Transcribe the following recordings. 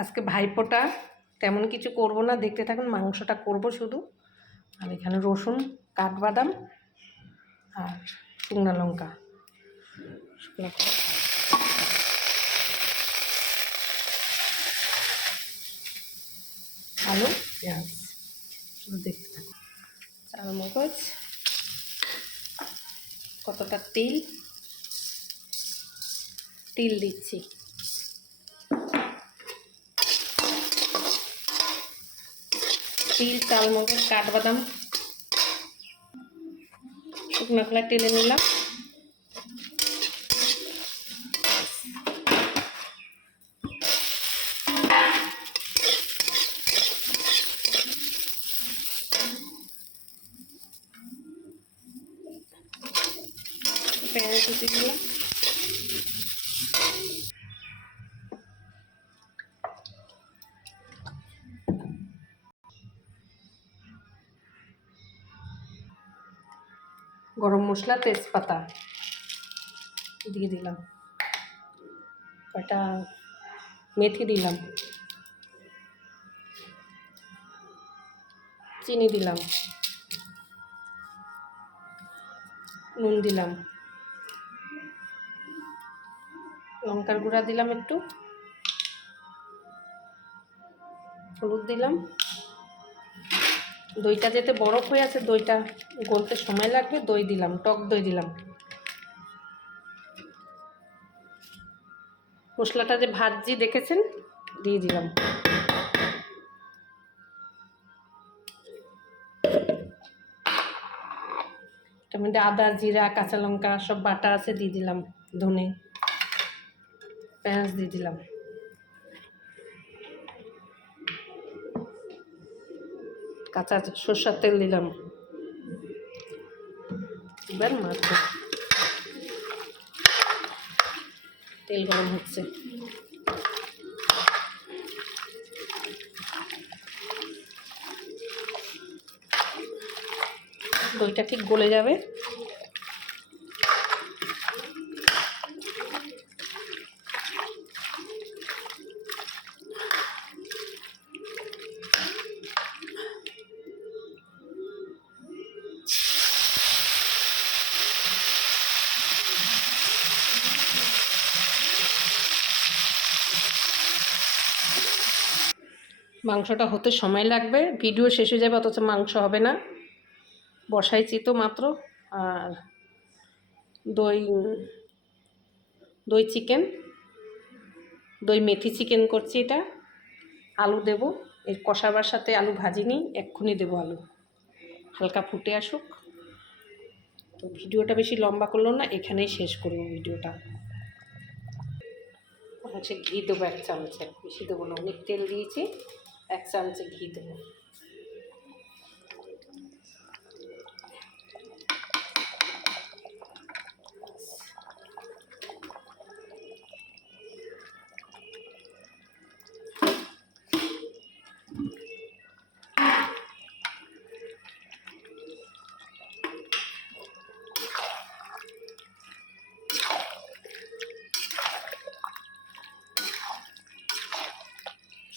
আজকে ভাইফোঁটা তেমন কিছু করব না, দেখতে থাকুন। মাংসটা করব শুধু। আর এখানে রসুন, কাঠবাদাম আর শুকনো লঙ্কা, আলু, পেঁয়াজ, শুধু দেখতে থাকুন। চাল মগজ, কতটা তিল দিচ্ছি, তিল, চাল মগজ, কাঠবাদাম, শুকনো খোলা টেলে নিলাম। পেঁয়াজ কুচি দিলাম, গরম মশলা, তেজপাতা দিয়ে দিলাম, কয়টা মেথি দিলাম, চিনি দিলাম, নুন দিলাম, লঙ্কার গুঁড়া দিলাম, একটু হলুদ দিলাম। দইটা যেতে বরফ হয়ে আছে, দইটা গলতে সময় লাগবে, দই দিলাম, টক দই দিলাম। মশলাটা যে ভাজি দেখেছেন দিয়ে দিলাম। তার মধ্যে আদা, জিরা, কাঁচা লঙ্কা সব বাটা আছে দিয়ে দিলাম, ধনে, পেঁয়াজ দিয়ে দিলাম, কাঁচা সরষের তেল দিলাম। এবার মাখবো, তেল গরম হচ্ছে। দইটা ঠিক গলে যাবে। মাংসটা হতে সময় লাগবে, ভিডিও শেষ হয়ে যাবে, অথচ মাংস হবে না। বসাইছি তো মাত্র। আর দই চিকেন, দই মেথি চিকেন করছি এটা। আলু দেব, এর কষাবার সাথে আলু ভাজিনি, এক্ষুনি দেবো আলু, হালকা ফুটে আসুক। তো ভিডিওটা বেশি লম্বা করলো না, এখানেই শেষ করব ভিডিওটা। হচ্ছে ঘি দেবো 1 চামচে, বেশি দেবো না, অনেক তেল দিয়েছি। 1 চামচে ঘি দেবো।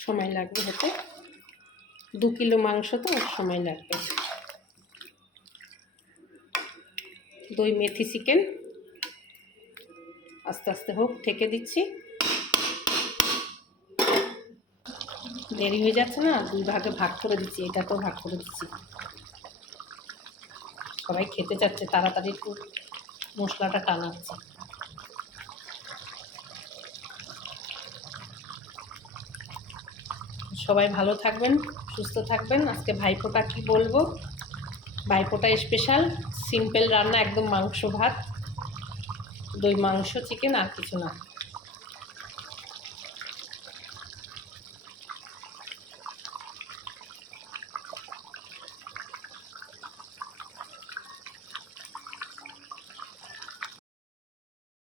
সময় লাগবে হতে, 2 কিলো মাংস তো সময় লাগবে। দই মেথি চিকেন আস্তে আস্তে হোক, ঢেকে দিচ্ছি। দেরি হয়ে যাচ্ছে না, 2 ভাগে ভাগ করে দিচ্ছি, এটাকেও ভাগ করে দিচ্ছি। সবাই খেতে চাচ্ছে, তাড়াতাড়ি একটু মশলাটা টানাচ্ছে। সবাই ভালো থাকবেন, সুস্থ থাকবেন। আজকে ভাইফোঁটা কি বলবো, ভাইফোঁটা স্পেশাল সিম্পল রান্না, একদম মাংস ভাত, দই মাংস চিকেন, আর কিছু না।